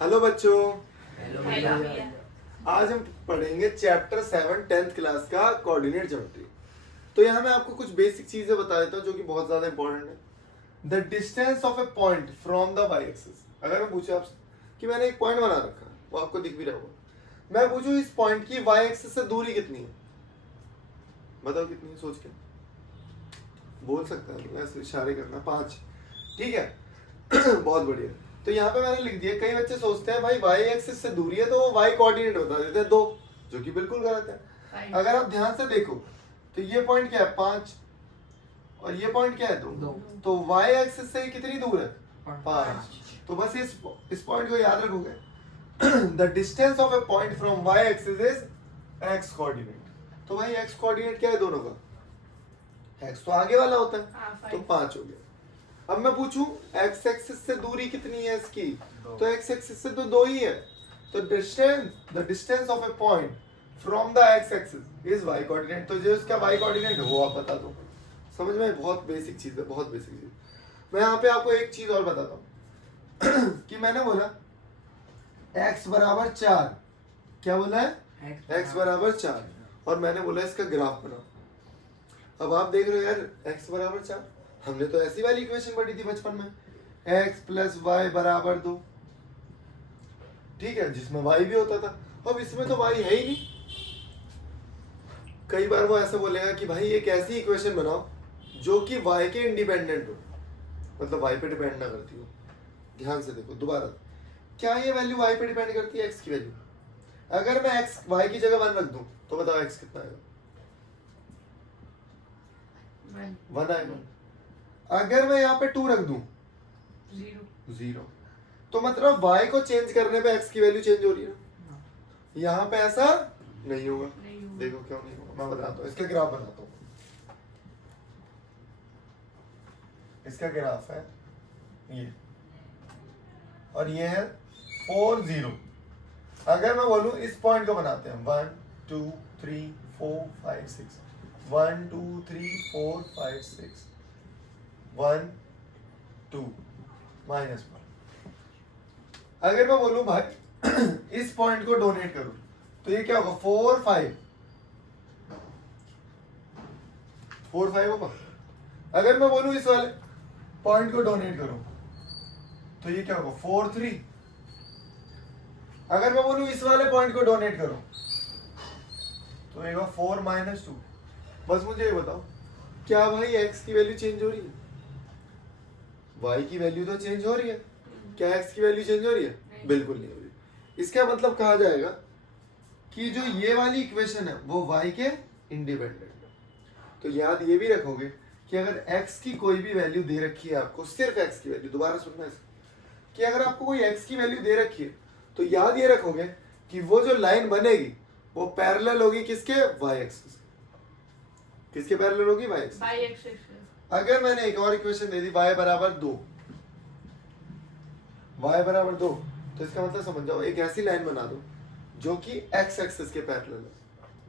Hello बच्चों, hello भैया। भैया। आज हम पढ़ेंगे चैप्टर 7 10th क्लास का कोऑर्डिनेट ज्योमेट्री। तो यहाँ मैं आपको कुछ बेसिक चीजें बता देता हूँ जो कि बहुत ज्यादा इंपॉर्टेंट है। The distance of a point from the Y axis. अगर मैं पूछूं आपसे कि मैंने एक पॉइंट बना रखा है, वो आपको दिख भी रहा होगा, मैं पूछूं इस पॉइंट की वाई एक्सिस से दूरी कितनी है, बताओ कितनी है? सोच के बोल सकता है, ऐसे इशारे करना 5। ठीक है बहुत बढ़िया। तो यहाँ पे मैंने लिख दिया, कई बच्चे सोचते हैं भाई वाई एक्सिस से दूरी है तो वो वाई कोऑर्डिनेट बता देते हैं 2, जो कि बिल्कुल गलत है। अगर आप ध्यान से देखो तो ये पॉइंट क्या है 5 और ये पॉइंट क्या है 2, तो वाई एक्सिस से कितनी दूर है 5। तो बस इस पॉइंट को याद रखोगे। The distance of a point from Y axis is X coordinate. तो भाई एक्स कोऑर्डिनेट क्या है दोनों का? एक्स तो आगे वाला होता है, तो 5 हो गया। अब मैं पूछूं एक्स एक्सिस से दूरी कितनी है इसकी, तो एक्स एक्सिस से तो 2 ही है। तो the distance of a point from the X axis is Y coordinate. तो जो इसका वाई कोऑर्डिनेट हो आप बता दो। समझ में? बहुत बेसिक चीज है, बहुत बेसिक चीज। मैं यहाँ पे आपको एक चीज और बताता हूँ कि मैंने बोला x बराबर 4, क्या बोला है? x बराबर 4, और मैंने बोला इसका ग्राफ बनाओ। अब आप देख रहे हो यार x बराबर 4, हमने तो ऐसी वाली इक्वेशन पढ़ी थी बचपन में, x प्लस वाई बराबर 2, ठीक है, जिसमें y भी होता था। अब इसमें तो y है ही नहीं। कई बार वो ऐसा बोलेगा कि भाई एक ऐसी इक्वेशन बनाओ जो कि y के इंडिपेंडेंट हो, मतलब y पे डिपेंड ना करती हो। ध्यान से देखो दोबारा, क्या ये वैल्यू y पे डिपेंड करती है? x की वैल्यू। अगर मैं x y की जगह 1 रख दूं तो बताओ x कितना आएगा? 1 आएगा। अगर मैं यहाँ पे 2 रख दूं 0, तो मतलब y को चेंज करने पे x की वैल्यू चेंज हो रही है। यहाँ पे ऐसा नहीं होगा। देखो क्यों नहीं होगा, मैं बताता हूँ। इसका ग्राफ बनाता हूँ। इसका ग्राफ है ये, और ये है 4 0। अगर मैं बोलूं इस पॉइंट को बनाते हैं 1 2 3 4 5 6, 1 2 3 4 5 6, 1 2 -1। अगर मैं बोलूं भाई इस पॉइंट को डोनेट करूं तो ये क्या होगा? 4 5 होगा। अगर मैं बोलूं इस वाले पॉइंट को डोनेट करूं तो ये क्या होगा? 4 3। अगर मैं बोलूं इस वाले पॉइंट को डोनेट करूं तो ये होगा 4 -2। बस मुझे ये बताओ, क्या भाई x की वैल्यू चेंज हो रही है? y की वैल्यू तो चेंज हो रही है, क्या x की वैल्यू चेंज हो रही है? बिल्कुल नहीं हो रही। इसका मतलब कहा जाएगा कि जो ये वाली इक्वेशन है वो y के इंडिपेंडेंट है। तो याद ये भी रखोगे कि अगर x की कोई भी वैल्यू दे रखी है आपको, सिर्फ x की वैल्यू, दोबारा सुनना इसको, कि अगर आपको कोई x की वैल्यू दे रखी है तो याद ये रखोगे कि वो जो लाइन बनेगी वो पैरेलल होगी किसके? y axis. किसके पैरेलल होगी? y axis. अगर मैंने एक और इक्वेशन दे दी y बराबर 2, तो इसका मतलब समझ जाओ एक ऐसी लाइन बना दो जो कि x एक्सिस के पैरेलल है,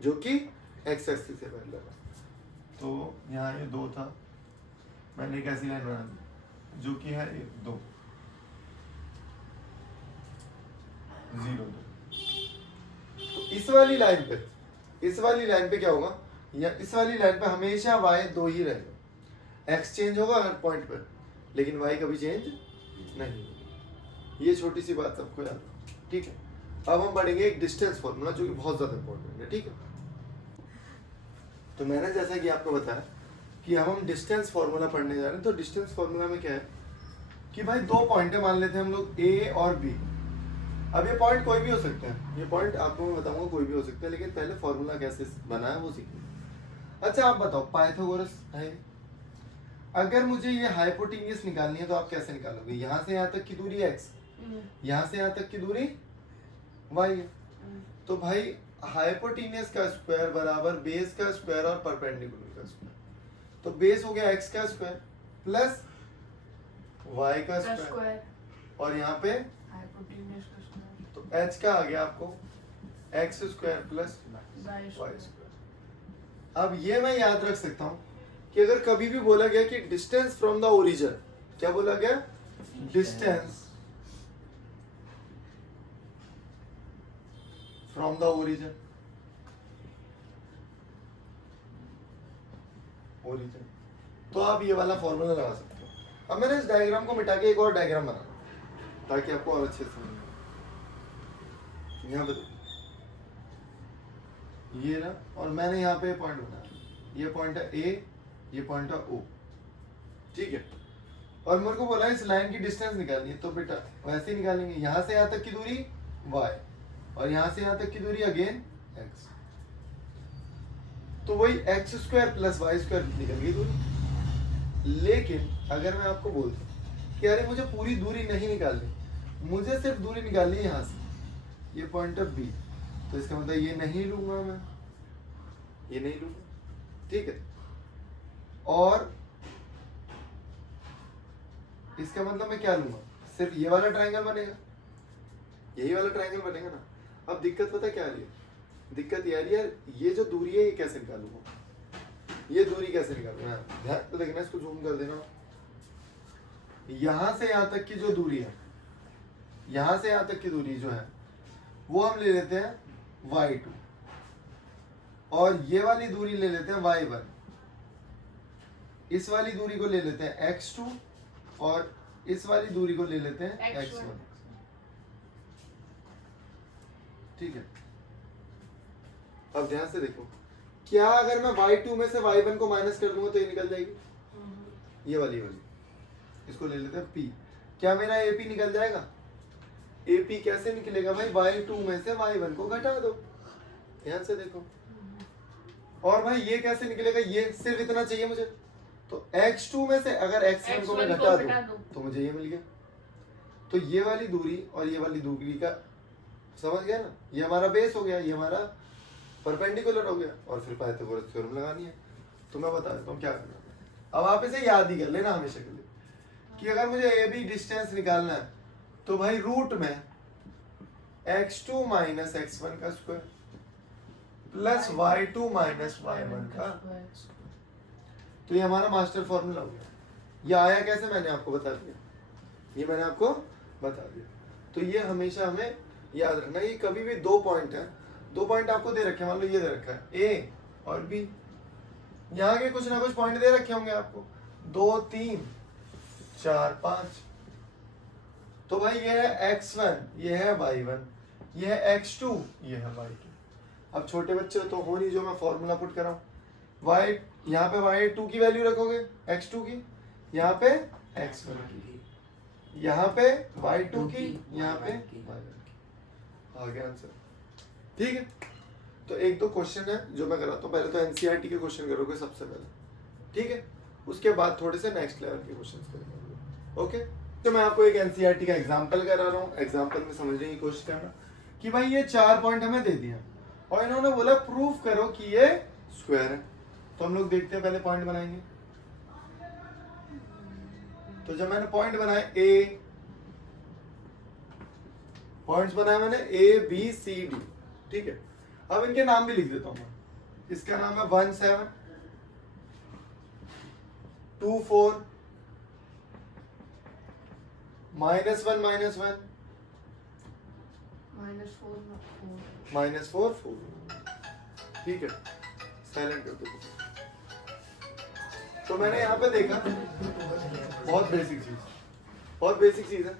जो कि x एक्सिस के पैरेलल है। तो यहाँ ये 2 था, मैंने एक ऐसी लाइन बना दी जो कि है 2 0 2। तो इस वाली लाइन पे क्या होगा? या इस वाली लाइन पे हमेशा y 2 ही रहेगा। x चेंज होगा हर पॉइंट पर, लेकिन y कभी चेंज नहीं होगा। ये छोटी सी बात सबको याद रखो, ठीक है। अब हम पढ़ेंगे एक डिस्टेंस फॉर्मूला जो कि बहुत ज्यादा इंपॉर्टेंट है, ठीक है। तो मैंने जैसा कि आपको बताया कि अब हम डिस्टेंस फॉर्मूला पढ़ने जा रहे हैं। तो डिस्टेंस फॉर्मूला में क्या है कि भाई 2 पॉइंट है, मान लेते हैं हम लोग a और b। अब ये पॉइंट कोई भी हो सकते हैं, ये पॉइंट आपको मैं बताऊंगा कोई भी हो सकते हैं, लेकिन पहले फॉर्मूला कैसे बना है वो सीखिए। अच्छा आप बताओ, पाइथागोरस है, अगर मुझे ये हाइपोटेन्यूस निकालनी है तो आप कैसे निकालोगे? यहाँ से यहाँ तक की दूरी x, यहाँ से यहाँ तक की दूरी y है। तो भाई हाइपोटेन्यूस का स्क्वायर बराबर बेस का स्क्वायर और परपेंडिकुलर का स्क्वायर। तो बेस हो गया x का स्क्वायर प्लस y का स्क्वायर, और यहाँ पे तो h का आ गया आपको x square plus y square. अब ये मैं याद रख सकता हूँ कि अगर कभी भी बोला गया कि डिस्टेंस फ्रॉम द ओरिजिन, क्या बोला गया? Distance from the origin, origin. तो आप ये वाला फॉर्मूला लगा सकते हो। अब मैंने इस डायग्राम को मिटा के एक और डायग्राम बना ताकि आपको और अच्छे से समझ में। यहाँ पे ये ना, और मैंने यहाँ पे पॉइंट बनाया, ये पॉइंट है ए, ये पॉइंट है ओ, ठीक है। और मेरे को बोला इस लाइन की डिस्टेंस निकालनी है, तो बेटा वैसे ही निकालेंगे। यहाँ से यहाँ तक की दूरी y, और यहाँ से यहाँ तक की दूरी अगेन x, तो वही x square plus Y square निकल गई दूरी। लेकिन अगर मैं आपको बोल दूं कि अरे मुझे पूरी दूरी नहीं निकालनी, मुझे सिर्फ दूरी निकालनी है यहाँ से, ये पॉइंट है बी, तो इसका मतलब ये नहीं लूंगा मैं, ये नहीं लूंगा, ठीक है। और इसका मतलब मैं क्या लूंगा, सिर्फ ये वाला ट्रायंगल बनेगा, यही वाला ट्रायंगल बनेगा ना। अब दिक्कत पता क्या आ रही है, दिक्कत ये आ रही है, ये जो दूरी है ये कैसे निकालूंगा, ये दूरी कैसे निकालूंगा। ध्यान तो देखना, इसको जूम कर देना। यहां से यहां तक की जो दूरी है, यहां से यहां तक की दूरी जो है वो हम ले लेते हैं y2, और ये वाली दूरी ले लेते हैं y1, इस वाली दूरी को ले लेते हैं x2, और इस वाली दूरी को ले लेते हैं x1, ठीक है। अब ध्यान से देखो, क्या अगर मैं y2 में से y1 को माइनस कर दूंगा तो ये निकल जाएगी, ये वाली इसको ले लेते हैं p। क्या मेरा AP निकल जाएगा, AP कैसे निकलेगा भाई, y2 में से y1 को घटा दो, ध्यान से देखो। और भाई ये कैसे निकलेगा, ये सिर्फ इतना चाहिए मुझे, तो x2 में से अगर x1 को मैं घटा दूं तो मुझे ये मिल गया। तो ये वाली दूरी और ये वाली दूरी का, समझ गया ना, ये हमारा बेस हो गया, ये हमारा परपेंडिकुलर हो गया, और फिर पाइथागोरस थ्योरम लगानी है। तो मैं बता देता हूँ क्या करना है। अब आप इसे याद ही कर लेना हमेशा के लिए कि अगर मुझे ए बी डिस्टेंस निकालना है तो भाई रूट में x2 माइनस x1 का square plus y2 minus y1 का, तो ये हमारा मास्टर फॉर्मूला हो गया। ये आया कैसे, मैंने आपको बता दिया, ये मैंने आपको बता दिया। तो ये हमेशा हमें याद रखना, ये कभी भी दो पॉइंट है, दो पॉइंट आपको दे रखे हैं, मान लो ये दे रखा है ए और बी, यहाँ के कुछ ना कुछ पॉइंट दे रखे होंगे आपको, 2 3 4 5। तो भाई ये है x1, ये है y1, ये है x2, ये है y2। अब छोटे बच्चे तो हो नहीं जो मैं फॉर्मूला पुट कर रहा हूँ, y यहाँ पे y2 की वैल्यू रखोगे x2 की, यहाँ पे x1 की, यहाँ पे y2 की, यहाँ पे y1 की, आ गया आंसर, ठीक है। तो एक दो क्वेश्चन है जो मैं कराता हूँ, पहले तो एनसीईआरटी के क्वेश्चन करोगे सबसे पहले, ठीक है, उसके बाद थोड़े से नेक्स्ट लेवल के क्वेश्चन करेंगे, ओके। तो मैं आपको एक एनसीईआरटी का एग्जांपल करा रहा हूँ, एग्जांपल में समझने की कोशिश करना कि भाई ये 4 पॉइंट हमें दे दिया और इन्होंने बोला प्रूफ करो कि ये स्क्वायर है। तो हम लोग देखते हैं, पहले पॉइंट बनाएंगे। तो जब मैंने पॉइंट बनाए, ए पॉइंट्स बनाए मैंने ABCD, ठीक है। अब इनके नाम भी लिख देता हूं मैं, इसका नाम है 1 7 2 4 -1 -1 -4 4, ठीक है। साइलेंट कर दो। तो मैंने यहाँ पे देखा, बहुत बेसिक चीज, बहुत बेसिक चीज है।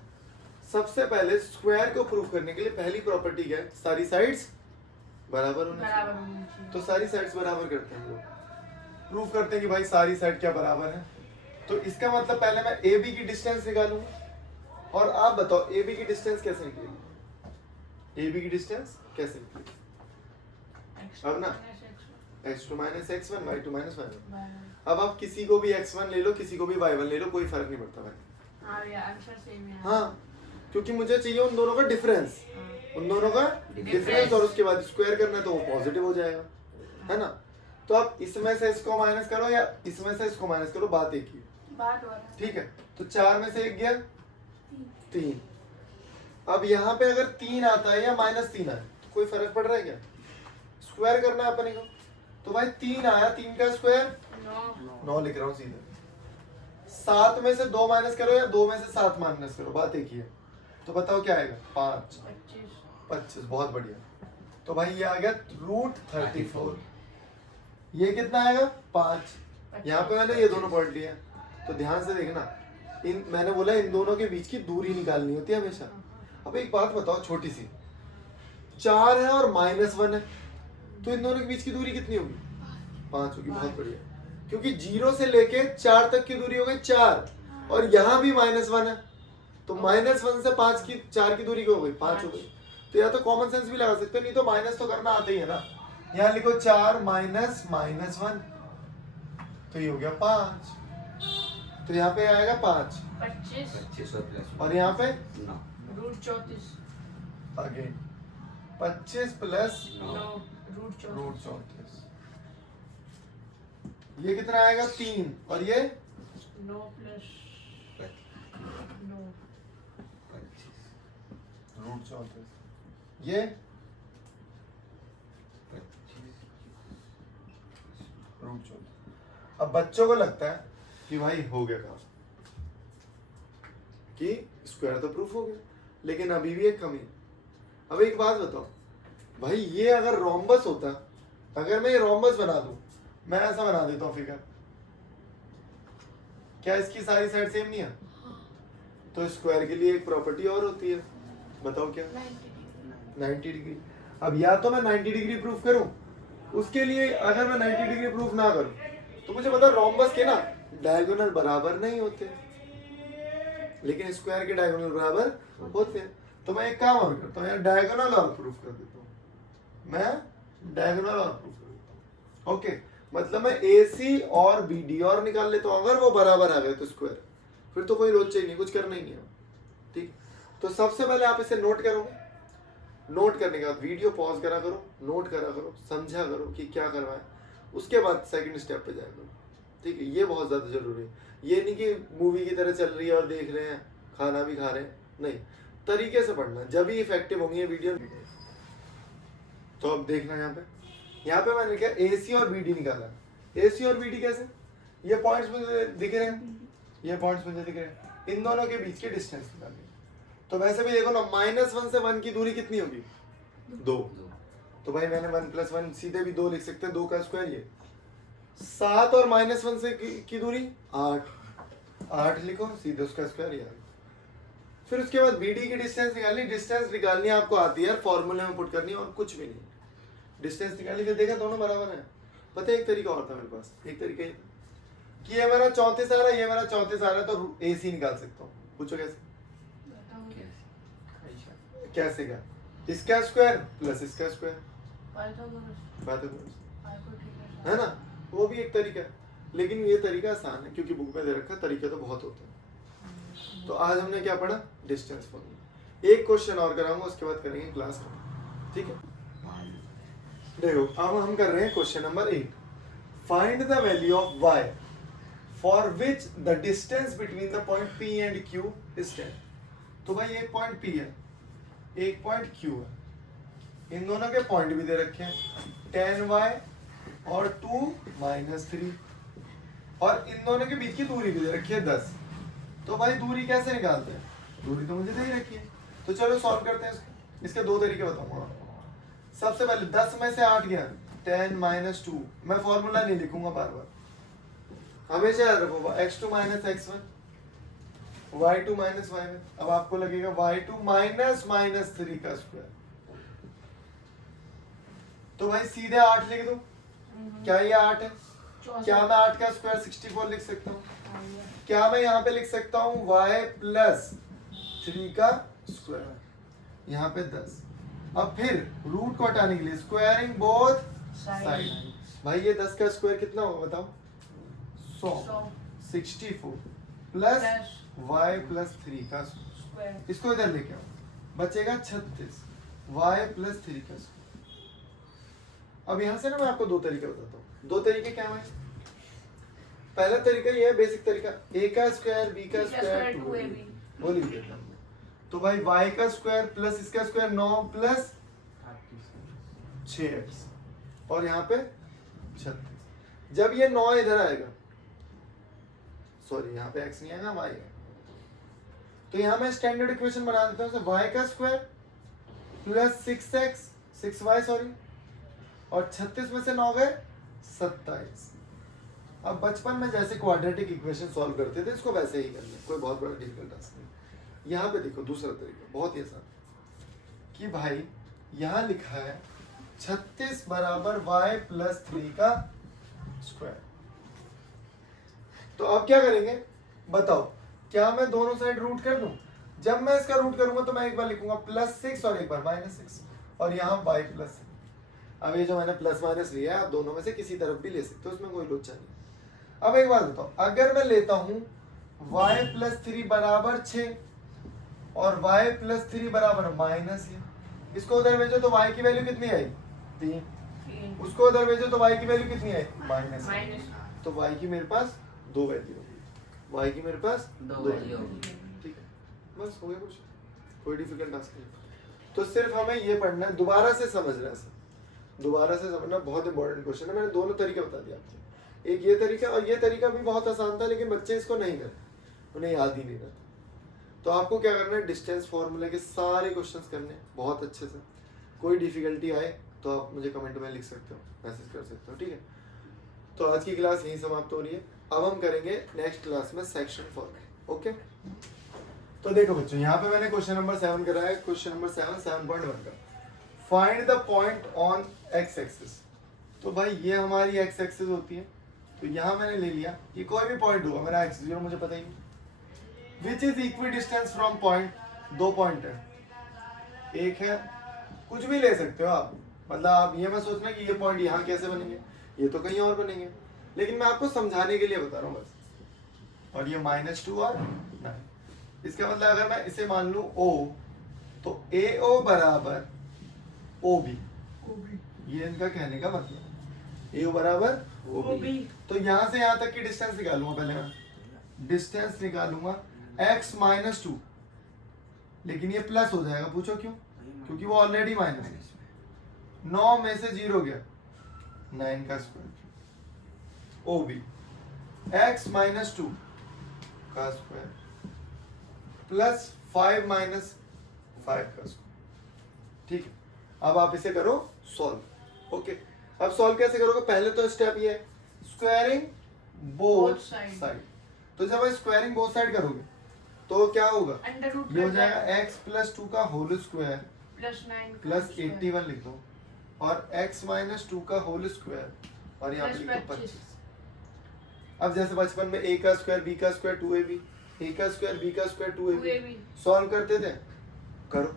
सबसे पहले स्क्वायर को प्रूफ करने के लिए पहली प्रॉपर्टी क्या है, सारी साइड्स बराबर होनी चाहिए। तो सारी साइड्स बराबर करते हैं हम लोग, प्रूफ करते हैं कि भाई सारी साइड क्या बराबर है। तो इसका मतलब पहले मैं ए बी की डिस्टेंस निकालूंगा, और आप बताओ ए बी की डिस्टेंस कैसे निकलेगी, ए बी की डिस्टेंस कैसे निकलेगी। अब ना x2 minus x1 y2 minus y1। अब आप किसी को भी x1 ले लो, किसी को भी y1 ले लो, कोई फर्क नहीं पड़ता भाई। हाँ, क्योंकि मुझे चाहिए उन दोनों का डिफरेंस, उन दोनों का डिफरेंस, और उसके बाद स्क्वायर करना है तो वो पॉजिटिव हो जाएगा, है ना। तो आप इसमें से इसको माइनस करो या इसमें से इसको माइनस करो, बात एक ही, ठीक है। तो 4 में से 1 गया 3। अब यहाँ पे अगर 3 आता है या -3 आए तो कोई फर्क पड़ रहा है क्या, स्क्वायर करना है अपने को। तो भाई 3 आया, 3 का स्क्वायर 9 लिख रहा हूँ सीधे। 7 में से 2 माइनस करो या 2 में से 7 माइनस करो, बात एक ही है। तो बताओ क्या आएगा, 5 25, बहुत बढ़िया। तो भाई ये आ गया √34। ये कितना आएगा 5। यहाँ पे मैंने ये दोनों पॉइंट लिए हैं, तो ध्यान से देखना, मैंने बोला इन दोनों के बीच की दूरी निकालनी होती है हमेशा। अब एक बात बताओ छोटी सी, 4 है और -1 है, तो इन दोनों के बीच की दूरी कितनी होगी? 5 होगी। बहुत बढ़िया, क्योंकि 0 से लेके 4 तक की दूरी हो गई 4, और यहाँ भी -1 है, तो -1 से 4 की दूरी क्या हो गई? 5 हो गई। तो या तो कॉमन सेंस भी लगा सकते हो, नहीं तो माइनस तो करना आता ही है ना। यहाँ लिखो 4 माइनस -1, तो ये हो गया 5। तो यहाँ पे आएगा 5, 25 और यहाँ पे √34 अगेन 25 प्लस 9 √34। ये कितना आएगा? 3, और ये 9 प्लस 9 √34। ये √34। अब बच्चों को लगता है कि भाई हो गया काम, कि स्क्वायर तो प्रूफ हो गया, लेकिन अभी भी एक कमी। अब एक बात बताओ भाई, ये अगर रोम्बस होता, अगर मैं ये रोम्बस बना दूं, मैं ऐसा बना देता हूँ फिगर, क्या इसकी सारी साइड सेम नहीं है? तो स्क्वायर के लिए एक प्रॉपर्टी और होती है, बताओ क्या? 90 डिग्री। अब या तो मैं 90 डिग्री प्रूफ करूं, उसके लिए अगर मैं 90 डिग्री प्रूफ ना करूं, तो मुझे पता रोम्बस के ना डायगोनल बराबर नहीं होते, लेकिन स्क्वायर के डायगोनल बराबर होते हैं। तो मैं एक काम और करता हूँ, यार डायगोनल और प्रूफ कर देता हूँ, मैं डायगोनल और प्रूफ कर देता हूँ। ओके, मतलब मैं AC और BD और निकाल लेता हूँ, अगर वो बराबर आ गए तो स्क्वायर, फिर तो कोई रोच चाहिए नहीं, कुछ करना ही नहीं है। ठीक, तो सबसे पहले आप इसे नोट करोगे, नोट करने के बाद वीडियो पॉज करा करो, नोट करा करो, समझा करो कि क्या करवाएं, उसके बाद सेकंड स्टेप पे जाया करो। ठीक है, ये बहुत ज़्यादा जरूरी है। ये नहीं कि मूवी की तरह चल रही है और देख रहे हैं, खाना भी खा रहे हैं, नहीं, तरीके से पढ़ना, जब ही इफेक्टिव होंगी ये वीडियो। तो अब देखना, यहाँ पे मैंने क्या AC और BD निकाला। AC और BD कैसे? ये पॉइंट्स मुझे दिख रहे हैं, ये पॉइंट्स मुझे दिख रहे हैं, इन दोनों के बीच के डिस्टेंस निकालनी। तो वैसे भी देखो ना, -1 से 1 की दूरी कितनी होगी? 2। तो भाई मैंने 1 + 1 सीधे भी 2 लिख सकते हैं, 2 का स्क्वायर ये 7, और -1 से की दूरी 8 लिखो, सीधे उसका स्क्वायर ये। फिर उसके बाद BD की डिस्टेंस निकालनी आपको आती है यार, फॉर्मूले में पुट करनी है और कुछ भी नहीं। डिस्टेंस निकाली, फिर देखा दोनों बराबर है। पता है एक तरीका और था मेरे पास, एक तरीका ये कि ये मेरा 34 आ रहा है, ये मेरा 34 आ रहा है, तो AC निकाल सकता हूँ। पूछो कैसे? कैसे क्या? इसका स्क्वायर प्लस इसका स्क्वायर, है ना? वो भी एक तरीका है, लेकिन ये तरीका आसान है क्योंकि बुक में दे रखा है, तरीके तो बहुत होते हैं। तो आज हमने क्या पढ़ा? Distance formula. एक क्वेश्चन और कराऊंगा, उसके बाद करेंगे क्लास में, ठीक है? देखो, अब हम कर रहे हैं question number 8। Find the value of y for which the distance between the point P and Q is 10। तो भाई एक पॉइंट P है, एक पॉइंट Q है, इन दोनों के पॉइंट भी दे रखे हैं, 10y और 2 - 3, और इन दोनों के बीच की दूरी भी दे रखी है 10। तो भाई दूरी कैसे निकालते हैं? दूरी तो मुझे दे ही रखी है, तो चलो सॉल्व करते हैं इसके 2 तरीके बताऊंगा। सबसे पहले 10 में से 8 गया, 10 - 2, मैं फॉर्मूला नहीं लिखूंगा बार बार, हमेशा याद रखो, x2 - x1, y2 - y1। अब आपको लगेगा y2 - -3 का स्क्वायर, तो भाई सीधे 8 लिख दो। क्या ये 8 है? क्या मैं 8 का स्क्वायर 64 लिख सकता हूँ? क्या मैं यहाँ पे लिख सकता हूँ y + 3 का स्क्वायर, यहाँ पे 10। अब फिर रूट को हटाने के लिए स्क्वायरिंग बोथ साइड, भाई ये 10 का स्क्वायर कितना होगा बताओ? 100, 64 प्लस y + 3 का स्क्वायर, इसको इधर लेके आओ, बचेगा 36, y + 3 का स्क्वायर। अब यहाँ से ना मैं आपको 2 तरीके बताता हूँ। 2 तरीके क्या है? पहला तरीका ये है, बेसिक तरीका, a का स्क्वायर b का स्क्वायर 2ab, वो लिख देता हूँ। तो भाई y का स्क्वायर प्लस इसका स्क्वायर 9 प्लस 6x, और यहाँ पे 36। जब ये 9 इधर आएगा, सॉरी यहाँ पे x नहीं आएगा, y है, तो यहाँ मैं स्टैंडर्ड इक्वेशन बना देता हूँ, y का square plus 6x 6y sorry, और 36 में से 9 गए 27। अब बचपन में जैसे क्वाड्रेटिक इक्वेशन सॉल्व करते थे इसको वैसे ही करना, कोई बहुत बड़ा डिफिकल्ट टास्क नहीं। यहाँ पे देखो दूसरा तरीका बहुत ही आसान कि भाई यहाँ लिखा है 36 बराबर y प्लस 3 का स्क्वायर। तो अब क्या करेंगे बताओ, क्या मैं दोनों साइड रूट कर दूं? जब मैं इसका रूट करूंगा तो मैं एक बार लिखूंगा +6 और एक बार -6 और यहाँ y प्लस। अब ये जो मैंने प्लस माइनस लिया है आप दोनों में से किसी तरफ भी ले सकते हो, उसमें कोई लोचा नहीं। अब एक बात बताओ, अगर मैं लेता हूं y प्लस 3 बराबर 6 और y प्लस 3 बराबर माइनस है, इसको उधर भेजो तो y की वैल्यू कितनी आई 3, उसको उधर भेजो तो y की वैल्यू कितनी आई माइनस। तो y की मेरे पास 2 वैल्यू होगी, y की मेरे पास 2 वैल्यू होगी। ठीक है, बस हो गया, कुछ कोई डिफिकल्ट टास्क नहीं। तो सिर्फ हमें ये पढ़ना है, दोबारा से समझना है, दोबारा से समझना बहुत इंपॉर्टेंट क्वेश्चन है। मैंने दोनों तरीके बता दिए आपको, एक ये तरीका और ये तरीका भी बहुत आसान था, लेकिन बच्चे इसको नहीं करते, उन्हें याद ही नहीं रहता। तो आपको क्या करना है, डिस्टेंस फॉर्मूले के सारे क्वेश्चंस करने हैं बहुत अच्छे से। कोई डिफिकल्टी आए तो आप मुझे कमेंट में लिख सकते हो, मैसेज कर सकते हो, ठीक है। तो आज की क्लास यहीं समाप्त हो रही है। अब हम करेंगे नेक्स्ट क्लास में सेक्शन फॉर्मूले, ओके। तो देखो बच्चों, यहाँ पे मैंने क्वेश्चन नंबर 7 कराया है, क्वेश्चन नंबर 7.1 का find the point on x axis. तो भाई ये हमारी एक्स एक्सिस होती है, तो यहाँ मैंने ले लिया ये कोई भी पॉइंट होगा, मेरा एक्स 0 मुझे पता ही नहीं। Which is equi distance from point, 2 point है, एक है, कुछ भी ले सकते हो आप, मतलब आप ये मत सोचना कि ये पॉइंट यहाँ कैसे बनेंगे, ये तो कहीं और बनेंगे, लेकिन मैं आपको समझाने के लिए बता रहा हूँ बस। और ये -2 और 9, इसका मतलब अगर मैं इसे मान लूँ O, तो AO बराबर OB, ये इनका कहने का मतलब, AO बराबर OB। तो यहाँ से यहाँ तक की डिस्टेंस निकालूंगा, पहले मैं डिस्टेंस निकालूंगा x -2, लेकिन ये प्लस हो जाएगा, पूछो क्यों? क्योंकि वो ऑलरेडी माइनस है। 9 में से 0 गया 9 का स्क्वायर, OB x -2 का स्क्वायर प्लस 5 - 5 का स्क्वायर। ठीक है, अब आप इसे करो सॉल्व, ओके। अब सॉल्व कैसे करोगे? पहले तो स्टेप ये है स्क्वायरिंग बोथ साइड। तो जब आप स्क्वायरिंग बोथ साइड करोगे तो क्या होगा, ये हो जाएगा x + 2 का होल स्क्वायर प्लस 81 लिख दो, और x - 2 का होल स्क्वायर और यहाँ पे लिख दो 25। अब जैसे बचपन में a का स्क्वायर b का स्क्वायर 2ab, a का स्क्वायर b का स्क्वायर 2ab सॉल्व करते थे, करो।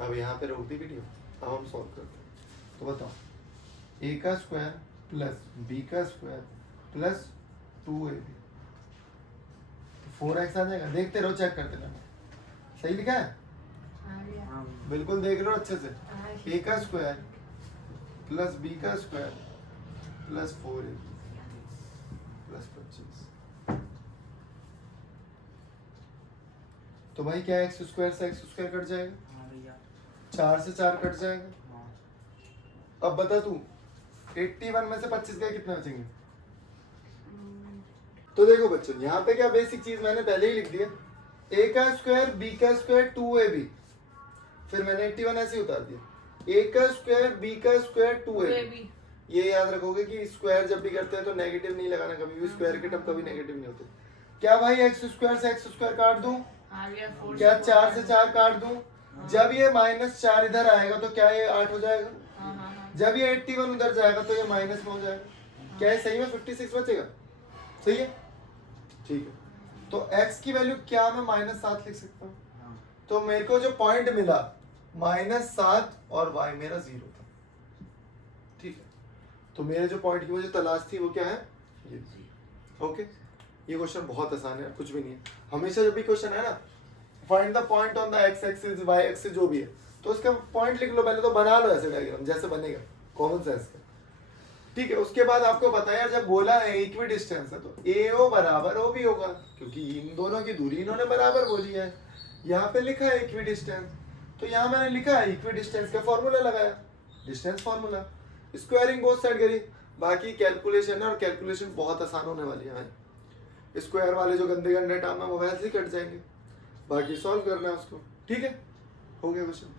अब यहाँ पे रोक दी वीडियो, अब हम सॉल्व करते हैं। तो बताओ, a का स्क्वायर प्लस b का स्क्वायर प्लस 2ab, तो 4x आ जाएगा। देखते रहो, चेक करते रहना, सही लिखा है? बिल्कुल देख रहे हो अच्छे से। a का स्क्वायर प्लस b का स्क्वायर प्लस 4ab प्लस 25। तो भाई क्या x स्क्वायर से x स्क्वायर कट जाएगा, 4 से 4 कट जाएगा। अब बता तू, 81 में से 25 गए, कितने बचेंगे? तो देखो बच्चों, यहाँ पे क्या बेसिक चीज मैंने पहले ही लिख दिया, a का स्क्वायर b का स्क्वायर 2ab, फिर मैंने 81 ऐसे ही उतार दिया, a का स्क्वायर b का स्क्वायर 2ab। ये याद रखोगे कि स्क्वायर जब भी करते हैं तो नेगेटिव नहीं लगाना, कभी भी स्क्वायर के टर्म कभी नेगेटिव नहीं होते। क्या भाई x स्क्वायर से x स्क्वायर काट दूं? क्या 4 से 4 काट दूं? जब ये -4 इधर आएगा तो क्या ये 8 हो जाएगा? जब ये 81 उधर जाएगा तो ये माइनस में हो जाएगा। क्या है सही में 56 बचेगा? सही है, ठीक है। तो x की वैल्यू क्या मैं -7 लिख सकता हूँ? तो मेरे को जो पॉइंट मिला -7 और y मेरा 0 था, ठीक है। तो मेरे जो पॉइंट की मुझे तलाश थी वो क्या है, ये। ओके, ये क्वेश्चन बहुत आसान है, कुछ भी नहीं है। हमेशा जब भी क्वेश्चन है ना, find the point on the x axis y axis जो भी है, तो उसका पॉइंट लिख लो पहले, तो बना लो ऐसे डायग्राम जैसे बनेगा, कॉमन सेंस का, ठीक है। उसके बाद आपको बताया, जब बोला है इक्वी डिस्टेंस है तो AO बराबर OB होगा, क्योंकि इन दोनों की दूरी इन्होंने बराबर बोली है। यहाँ पे लिखा है इक्वी डिस्टेंस, तो यहाँ मैंने लिखा है इक्वी डिस्टेंस का फॉर्मूला लगाया, distance formula, squaring both side करी। बाकी कैलकुलेशन है, और कैलकुलेशन बहुत आसान होने वाली है। स्क्वायर वाले जो गंदे गंदे टर्म है वो वैसे ही कट जाएंगे, बाकी सॉल्व करना है उसको, ठीक है। हो गया क्वेश्चन।